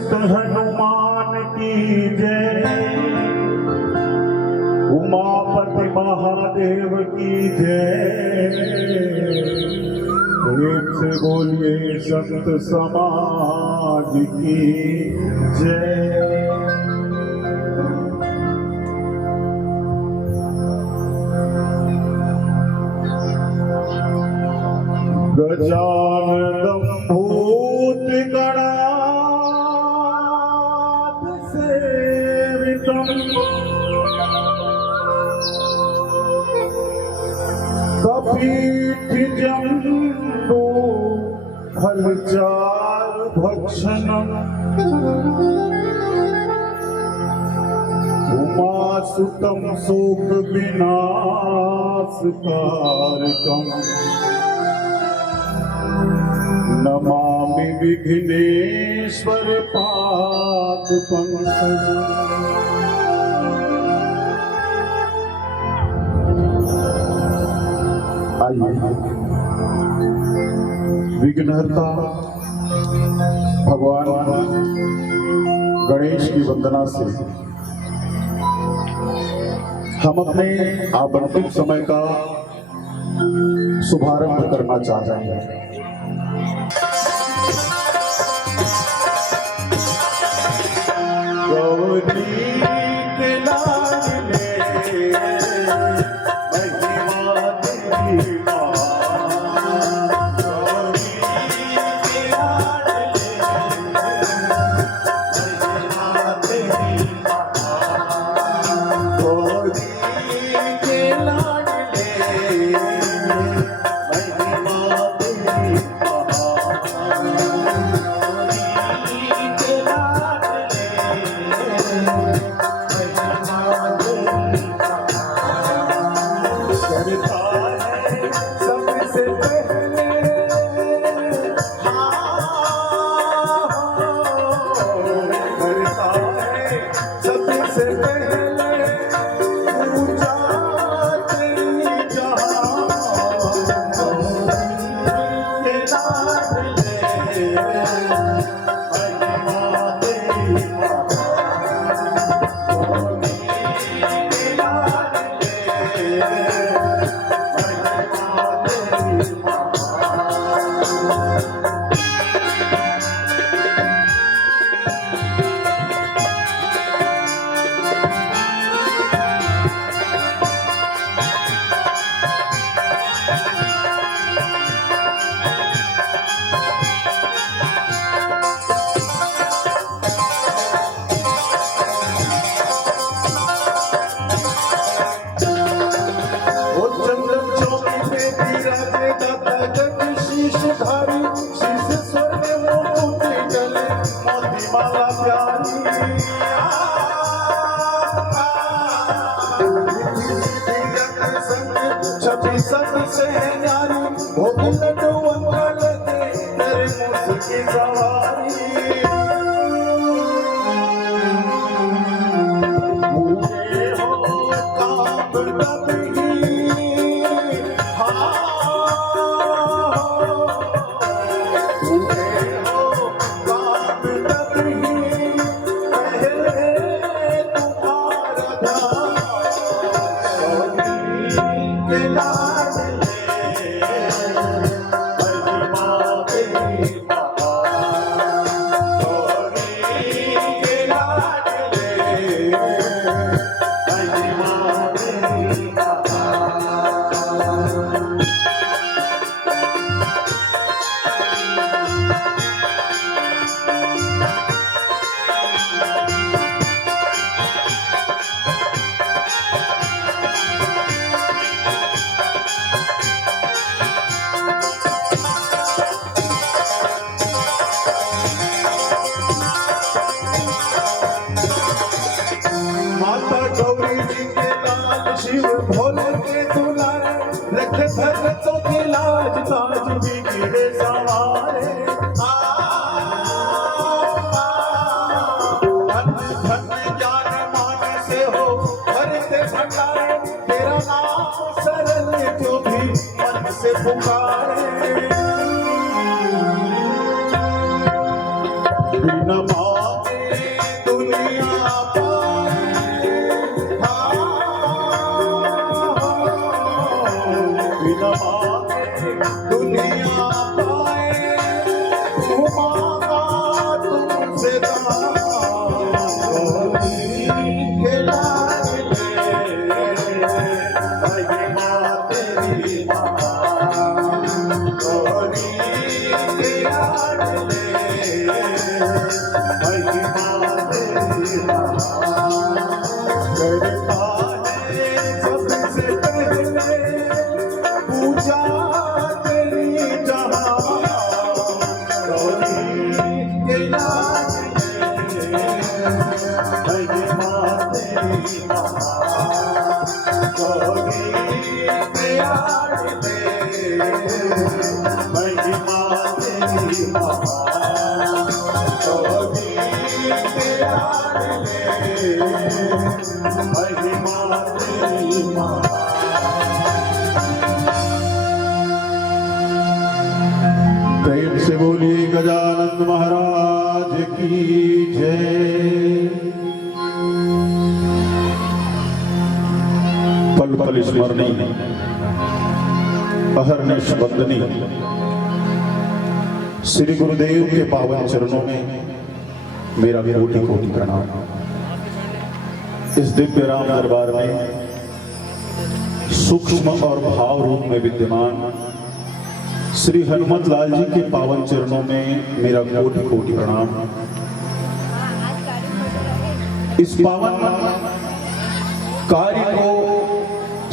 सुत हनुमान की जय, उमापति महादेव की जय। एक से बोलिए संत समाज की जय। गजाननं भूतगणाधिसेवितं कपीठजम्बो फलचारुभक्षणम् उमासुतं शोकविनाशकारकम् नमामि विघ्नेश्वर पाद पंकज। आइए विघ्नहर्ता भगवान गणेश की वंदना से हम अपने आवंटित समय का शुभारंभ करना चाह रहे हैं। गौरी के लाडले महिमा तेरी माँ, गौरी के लाडले महिमा तेरी माँ, गौरी के लाडले महिमा तेरी माँ, गौरी के लाडले करता है सबसे पहले करता है सबसे पहले पूजा तेरी जहाँ के लाडले महिमा तेरी माँ, सबसे न्यारी भोग लड्डू अंकल दे तेरे मुझकी सवारी। मुझे हो काम तभी मुझे हो काम तभी पहले तुम्हारा ध्यान के लाडले महिमा तेरी माँ, गौरी के लाडले महिमा तेरी माँ। माता गौरी जी के लाल शिव भोले के दुलारे, रखे भक्तों की लाज ताज बिगड़े सवारे। धन ज्ञान मान से हो भरते भंडारे, तेरा नाम सरल जो भी मन से पुकारे। बिना महिमा तेरी महान। प्रेम से बोलिए गजानन महाराज की जय। पल पल स्मरणी अहर्निश वंदनी श्री गुरुदेव के पावन चरणों में मेरा कोटि कोटि प्रणाम। इस दिव्य राम दरबार में सूक्ष्म और भाव रूप में विद्यमान श्री हनुमत लाल जी के पावन चरणों में मेरा कोटि कोटि प्रणाम। इस पावन कार्य को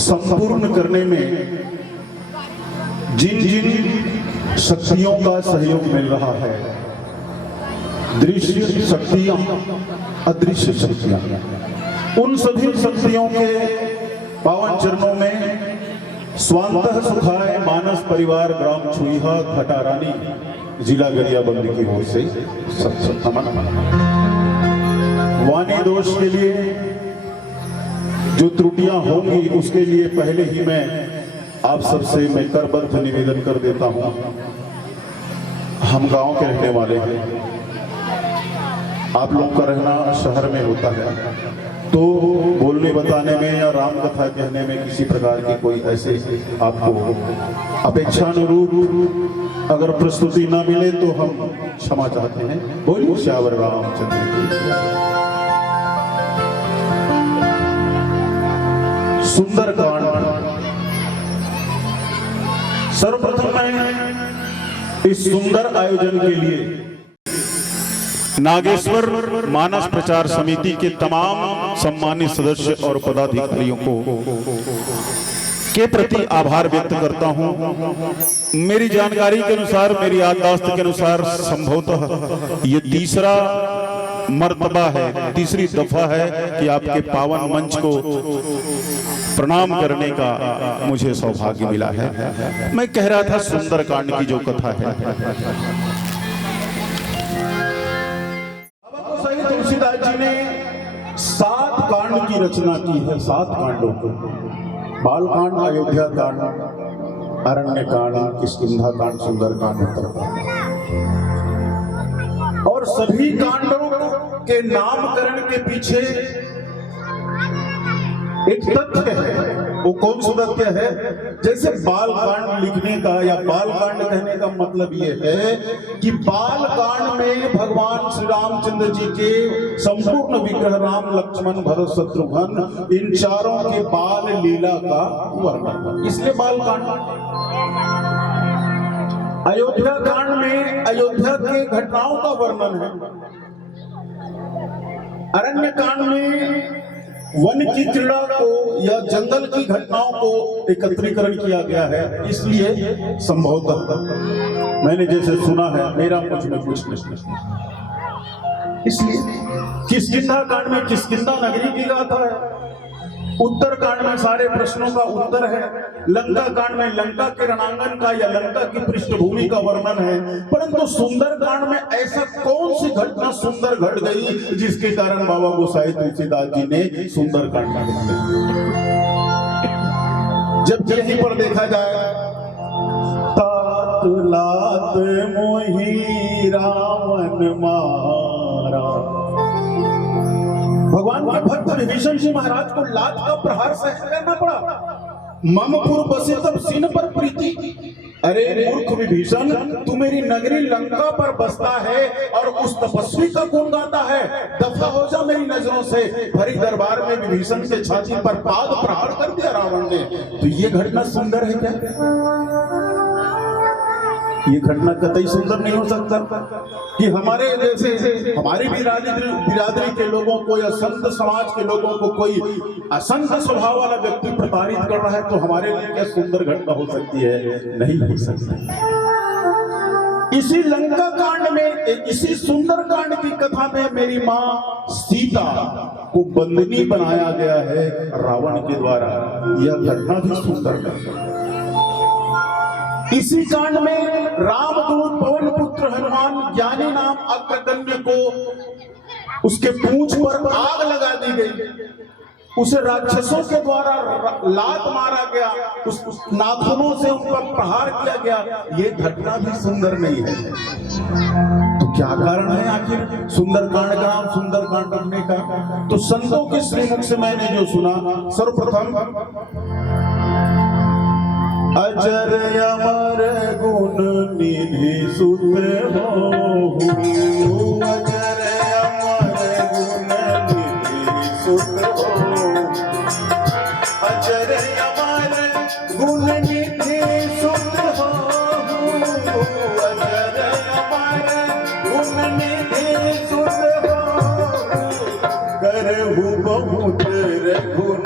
संपूर्ण करने में जिन जिन शक्तियों का सहयोग मिल रहा है, दृश्य शक्तियां, अदृश्य शक्तियां, उन सभी शक्तियों के पावन चरणों में स्वांतः सुखाय मानस परिवार ग्राम छुईहा खटारानी जिला गरियाबंद की ओर से सत नमन। वाणी दोष के लिए जो त्रुटियां होंगी उसके लिए पहले ही मैं आप सबसे मैं करबद्ध निवेदन कर देता हूं। हम गांव के रहने वाले हैं, आप लोग का रहना शहर में होता है, तो बोलने बताने में या राम कथा कहने में किसी प्रकार की कोई ऐसे आपको अपेक्षानुरूप अगर प्रस्तुति ना मिले तो हम क्षमा चाहते हैं। बोलिए श्यावर रामचंद्र की। सुंदर कांड। सर्वप्रथम मैं इस सुंदर आयोजन के लिए नागेश्वर मानस प्रचार समिति के तमाम सम्मानित सदस्य और पदाधिकारियों को के प्रति आभार व्यक्त करता हूं। मेरी जानकारी के अनुसार, मेरी याददाश्त के अनुसार संभवतः ये तीसरा मर्तबा है, तीसरी दफा है कि आपके पावन मंच को प्रणाम करने का मुझे सौभाग्य मिला है। मैं कह रहा था सुंदर कांड की जो कथा है, तुलसीदास जी ने 7 कांड की रचना की है। 7 कांडों को, बाल कांड, अयोध्या कांड, अरण्य कांड, किष्किंधा कांड, सुंदर कांड, उत्तर कांड, और सभी कांडों के नामकरण के पीछे एक तथ्य है। वो कौन सा तथ्य है? जैसे बाल कांड लिखने का या बाल कांड कहने का मतलब ये है कि बाल कांड में भगवान श्री रामचंद्र जी के संपूर्ण विग्रह राम, लक्ष्मण, भरत, शत्रुघ्न, इन चारों के बाल लीला का वर्णन, इसलिए बाल कांड। अयोध्या कांड में अयोध्या के घटनाओं का वर्णन है। अरण्य कांड में वन की क्रीड़ा को या जंगल की घटनाओं को एकत्रीकरण किया गया है। इसलिए संभवतः मैंने जैसे सुना है, मेरा मुझ में कुछ नहीं, इसलिए किष्किंधा कांड में किष्किंधा नगरी की गाथा है। उत्तर कांड में सारे प्रश्नों का उत्तर है। लंका कांड में लंका के रणांगन का या लंका की पृष्ठभूमि का वर्णन है। परंतु सुंदर कांड में ऐसा कौन सी घटना सुंदर घट गई जिसके कारण बाबा गोसाई तुलसीदास जी ने सुंदर कांड लिखा? जब यहीं पर देखा जाए, तात लात मोही रावण मारा, भगवान के भक्त विभीषण जी महाराज को लात का प्रहार सहन करना पड़ा। ममपुर बसे तब सीन पर प्रीति। अरे मूर्ख विभीषण, तू मेरी नगरी लंका पर बसता है और उस तपस्वी का गुण गाता है। दफा हो जा मेरी नजरों से। भरी दरबार में विभीषण के छाती पर पाद प्रहार कर दिया रावण ने। तो ये घटना सुंदर है क्या? ये घटना कतई सुंदर नहीं हो सकता कि हमारे जैसे हमारी बिरादरी के लोगों को या संत समाज के लोगों को कोई असंत स्वभाव वाला व्यक्ति प्रताड़ित कर रहा है, तो हमारे लिए क्या सुंदर घटना हो सकती है? नहीं हो सकती। इसी लंका कांड में, इसी सुंदर कांड की कथा में मेरी मां सीता को बंदनी बनाया गया है रावण के द्वारा। यह घटना भी सुंदर है। इसी कांड में रामदूत पवन पुत्र हनुमान ज्ञानी नाम अग्रगण्य को उसके पूंछ पर आग लगा दी गई। उसे राक्षसों के द्वारा लात मारा गया, उस नाखूनों से उन पर प्रहार किया गया, ये घटना भी सुंदर नहीं है। तो क्या कारण है आखिर सुंदरकांड का नाम सुंदरकांड रखने का? तो संतों के श्रीमुख से मैंने जो सुना, सर्वप्रथम अजर अमर गुण निधि सुत हो, अजर अमर गुण निधि सुत हो, अजर अमर गुण निधि सुत हो, अजर अमर गुण निधि सुत हो, करहु बहुत रघुन